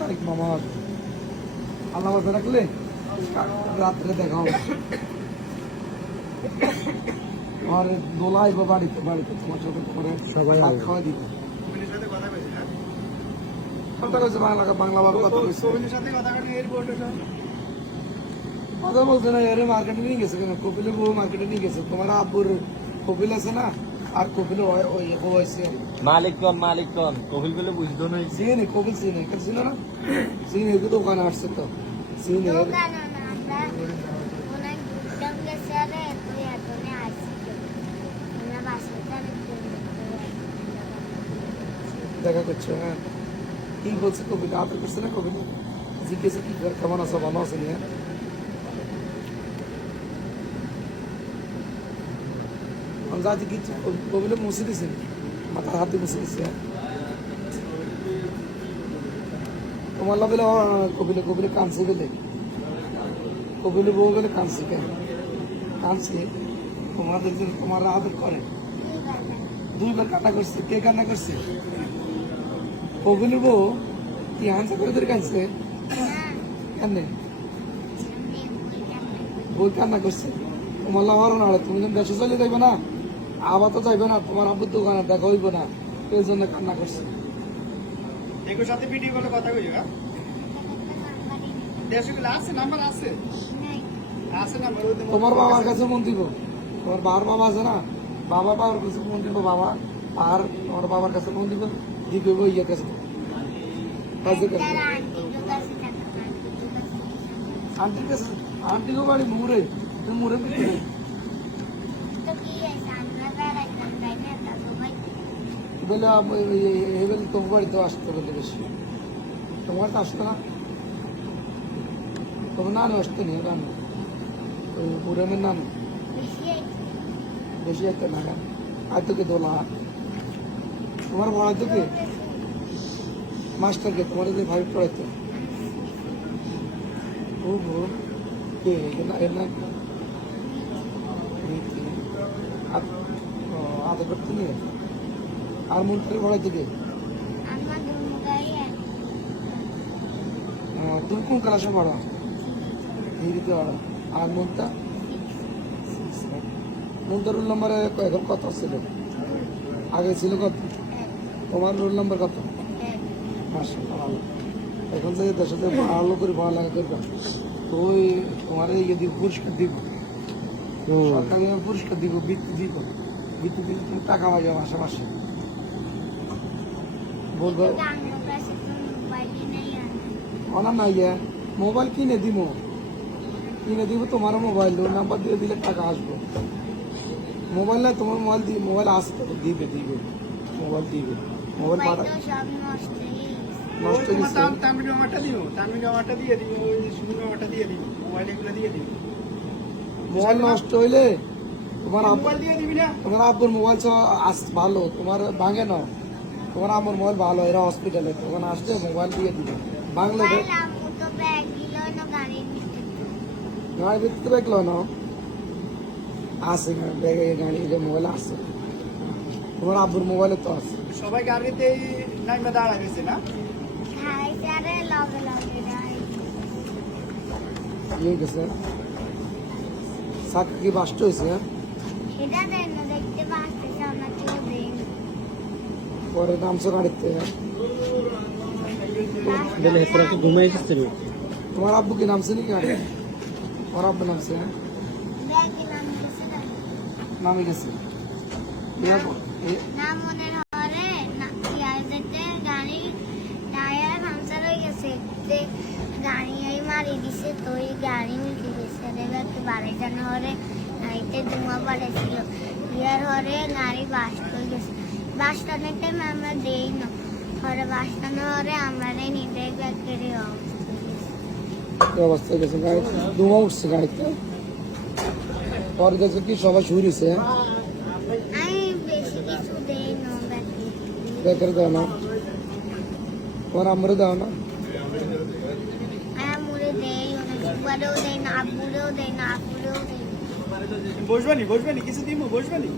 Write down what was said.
তারিখ মামা আসবে। আল্লাহ বাসা রাখলে রাত্রে দেখা হবে। আর দোলাই বা বাড়িতে বাড়িতে তোমার সাথে করে সবাই খাওয়া দিবে। কথা কইছে বাংলা ভাবে কথা কইছে। কথা বলছে না, এর মার্কেটে নিয়ে গেছে কেন? কপিলের বউ মার্কেটে নিয়ে গেছে। তোমার আব্বুর কপিল আছে না, আর কপিল হয়েছে মালিকগণ কপিল বলে বুঝতো না। চিনি কপিল চিনি ছিল না, চিনি এগুলো দোকানে আসছে তো চিনি। দেখা করছো? হ্যাঁ, কি বলছে কবিতা? আদর করছে না কবিতা? জিজ্ঞেসে কি কেমন আছো, ভালো আছো? নিয়ে যা জিজ্ঞেস কবিলে মুছে দিছে, মাথার হাতে মুছে দিচ্ছে। তোমার লাগলে কবিলে কবিলে কানছে গেলে, কবিলে বউ গেলে কানছে কেন? কানছে তোমাদের তোমার আদর করে। দুইবার কান্না করছে। কে কান্না করছে? কবিলের বউ কি হানসা করে ধরে কানছে? কেন বই কান্না করছে? তোমার লাভারও না, তুমি যখন দেশে চলে যাইবে না, আবার তো যাইবে না, তোমার আব্বুর দোকানে দেখা হইব না, এই জন্য কান্না করছে। সাথে ভিডিও কলে কথা কইছো? আছে নাম্বার আছে আছে নাম্বার। তোমার বাবার কাছে মন দিব, তোমার বাবার বাবা আছে না, বাবার কাছে মন দিব। বাবা আর তোমার বাবার কাছে মন দিব, দিবে ইয়ের কাছে আন্টির কাছে। আন্টিকে বাড়ি মুড়ে, তুমি মুড়ে পিছিয়ে বলে তোমার বাড়িতে আসতে বলে বেশি। তোমার তো আসতো না, তোমার নানু আসতো নি? নানু ওই পুরামের নানু বেশি একটা না। আর তোকে দোলা তোমার পড়াই তোকে মাস্টারকে, তোমার যে ভাই পড়াইতো ও কে আদর করতে নিয়ে। আর মন্ত্রী পড়াইতো কে? তুমি কোন ক্লাসে পড়ো? হিন্দিতে পড়ো। আর মনটা মনটার রোল নম্বরে এখন কত ছিল? আগে ছিল কত? তোমার রোল নম্বর কত? মাশাআল্লাহ ভালো। এখন থেকে দেশের সাথে ভালো করে পড়ালেখা করবে। তো ওই তোমার ইয়ে দিব, পুরস্কার দিব, সরকারি পুরস্কার দিব, বৃত্তি দিব। বৃত্তি দিলে তুমি টাকা পাইবে মাসে মাসে। বলবো অনার নাই মোবাইল কিনে দিব, কিনে দিব তোমার মোবাইল নাম্বার দিয়ে দিলে টাকা আসবে। মোবাইল না, তোমার মোবাইল দিয়ে মোবাইল আসতে দিবে দিবে মোবাইল দিবে। মোবাইল পাঠা নষ্ট হয়ে গেছে। মোবাইল নষ্ট হইলে তোমার তোমার আব্বুর মোবাইল ভালো, তোমার ভাঙে না। তোমার আমার মোবাইল ভালো, এরা হসপিটালে তখন আসছে মোবাইল দিয়ে দিবে। বাংলা গাড়ির ভিতরে দেখলো না আছে, গাড়ি মোবাইল আছে, তোমার আব্বুর মোবাইলে তো আছে। সবাই গাড়িতে নাইমা দাঁড়ায় গেছে না? ইয়ে গেছে চাকরি কি বাস্ট হয়েছে? পরে নামছো গাড়িতে, ঘুমাই যাচ্ছে। তোমার আব্বু কি নামছে নাকি গাড়ি? তোমার আব্বু নামছে? নামে গেছে গাড়ি মারি দিছে তো গাড়ি মিটে গেছে বাড়ি জানা হরে গাড়িতে ধোঁয়া বাড়াইছিল। বিয়ার হরে গাড়ি বাস্ট হয়ে গেছে। বাস টানের টাইম আমরা দেই না, হরে বাস টানো হরে আমরা নিতে কেড়ে অবস্থা গেছে, গাড়িতে ধোঁয়া উঠছে গাড়িতে। পরে দেখছো কি সবাই শুরু হয়েছে। আমি বেশি কিছু দেই না, বেকার দাও না, তোমার আমরা দাও না। বসবানি কিছু দিব, বসবানি।